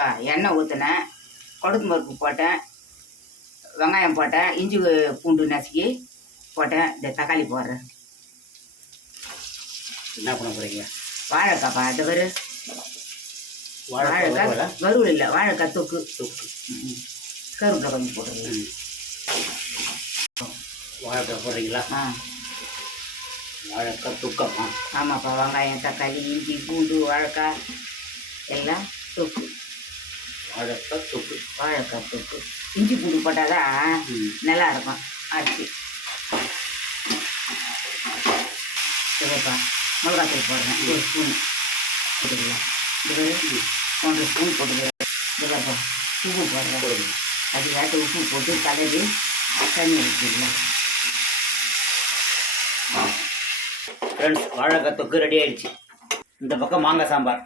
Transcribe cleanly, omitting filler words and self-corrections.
இப்போ எண்ணெய் ஊற்றினேன், கொழுந்து பருப்பு போட்டேன், வெங்காயம் போட்டேன், இஞ்சி பூண்டு நசுக்கி போட்டேன். இந்த தக்காளி போடுறேன். என்ன பண்ண போகிறீங்க? வாழைக்காப்பா, அது வரு வாழைக்காய் வறுவல் இல்லை, வாழைக்காய் தொக்கு. கருவேப்பிலை கொஞ்சம் போட்டுருங்க. வாழைக்காய் போடுறீங்களா? வாழைக்காய் தொக்கமா? ஆமாப்பா, வெங்காயம் தக்காளி இஞ்சி பூண்டு வாழைக்காய் எல்லாம் தொக்கு. வாழைக்காய் தொக்கு. வாழைக்காய் தொக்கு இஞ்சி பூண்டு போட்டால் தான் நல்லா இருக்கும். அரிசி சரிப்பா, மிளகாத்தூள் போடுறேன் 1 ஸ்பூன் போட்டுக்கலாம். இது 1 ஸ்பூன் போட்டுக்கிறேன். இதுப்பா உப்பு போடுறேன். அதுக்காக உப்பு போட்டு கலரி தண்ணி ஊற்றிடலாம். ஃப்ரெண்ட்ஸ், வாழைக்காய் தொக்கு ரெடி ஆயிடுச்சு. இந்த பக்கம் மாங்காய் சாம்பார்.